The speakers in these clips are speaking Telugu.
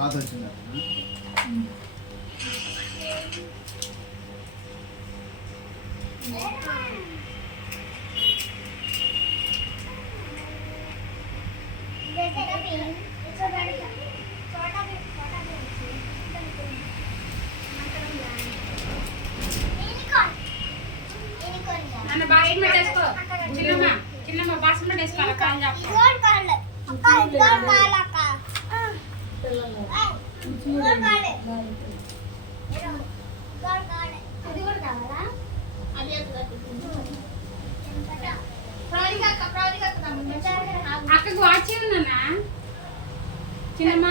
పాత వచ్చింది నన్ను బాస్కెట్ పెట్టేసుకో చిన్నమ్మ బాస్కెట్ పెట్టేసుకోవాలి కాల్ చెప్పు అక్కకు వాచ్ చేయమన్నా చిన్నమ్మ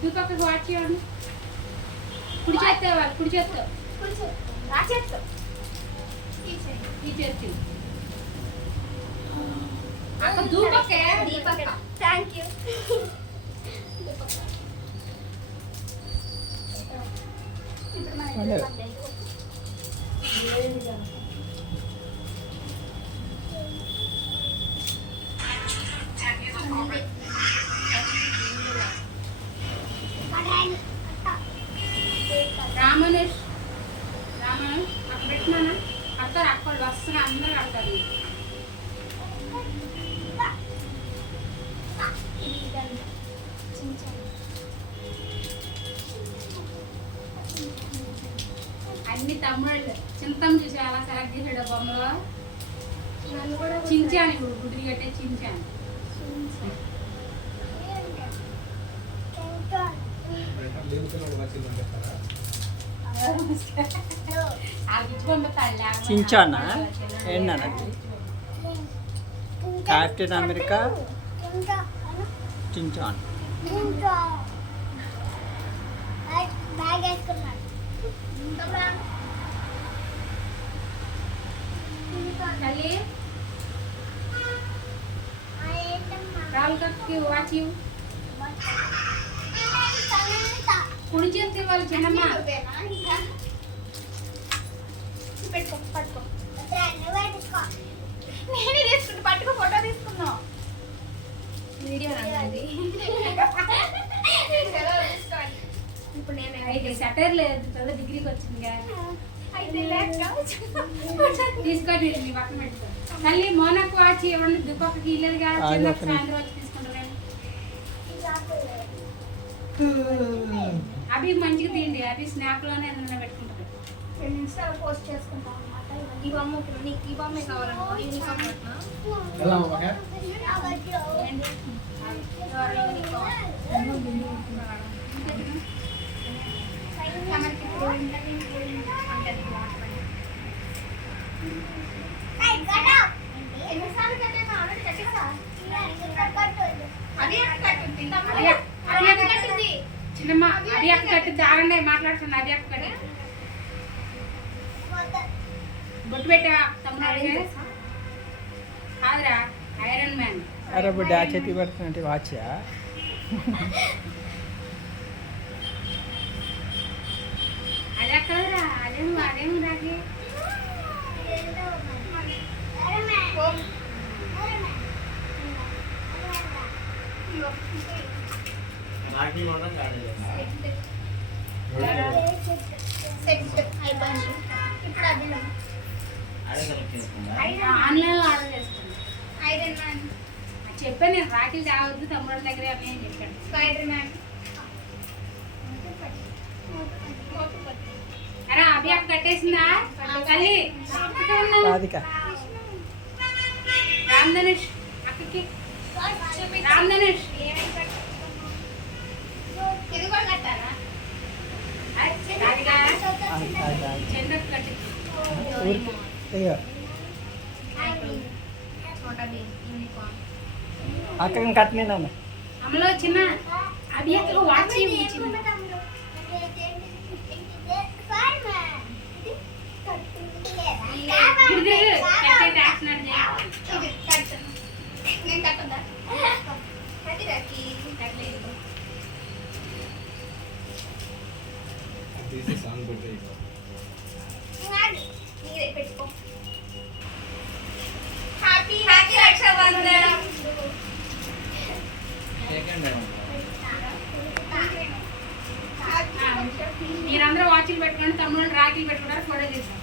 దూపక్కకు వాచ్ చేయను కుడి చేస్తే వాళ్ళు కుడి చేత్తో ఈ చేతి అక్క దూపక్కే దీపక్క థ్యాంక్ యూ రామనేష్ అక్కడ పెట్టినానా అక్కడ అక్కడ వస్తున్నా అందరూ అడతారు అన్ని తమ్ముళ్ళు చింతం చూసి అలా సెలెక్ట్ చేసాడు బొమ్మలో చించాను ఇప్పుడు గుడ్డి కట్టే చించాను చించానా ఏంటన్నది కెప్టెన్ అమెరికా చించాన్ బ్యాగ్ వేసుకున్నాడు తల్లి రాళ్ళు కట్టుకి వాచ్ కుడి చేతి వాళ్ళు చిన్నమ్మ పెట్టుకో నేనే తీసుకుంటా పట్టుకో ఫోటో తీసుకుందాం వీడియో ఇప్పుడు నేను అయితే సెటర్ లేదు చదువు డిగ్రీకి వచ్చింది తీసుకోండి మీ పక్కన పెట్టుకో తల్లి మోనకు వాచి ఇవ్వండి దుప్పకి ఇల్లేదు కదా చిన్న సాయంత్రం వచ్చి తీసుకుంటారు అవి మంచిగా తీయండి అవి స్నాప్ లోనే ఏదైనా పెట్టుకుంటారు 2 నిమిషాలు పోస్ట్ చేసుకుంటాం అన్నమాట ఈ బొమ్మ నీకు ఈ బొమ్మే కావాలనుకో యూనిఫామ్ పెట్టినా ఎలా అమ్మక చిన్నమ్మ అది అక్క కట్టి దాగండి మాట్లాడుతున్నా అది అక్క కట్టి బొట్టు పెట్టా తమ్ముడు కాదురా ఐరన్ మ్యాన్ అరే బిడ్డ ఆ చేతి పెడుతున్నట్టు వాచా అది అక్కడరా అదేం రాగి ఆన్లైన్లో ఆర్డర్ చేస్తాను చెప్పాను నేను రాఖీలు తేవద్దు తమ్ముడు దగ్గర అని చెప్పాను స్పైడర్ మ్యాన్ అరే అభి అక్క కట్టేసిందా తల్లి రాధిక రామ్ ధనుష్ అక్కకి రామ్ ధనుష్ ఇది కూడా కట్టారా చంద్రకు కట్టి అక్కడ కట్టినా అమ్మలో చిన్న అభి అక్కకు వాచ్ ఇచ్చింది హ్యాపీ రక్షాబంధన్ మీరందరూ వాచ్లు పెట్టుకోండి, తమ్ముళ్ళు రాఖీలు పెట్టుకుంటారు, ఫోటో తీసాం.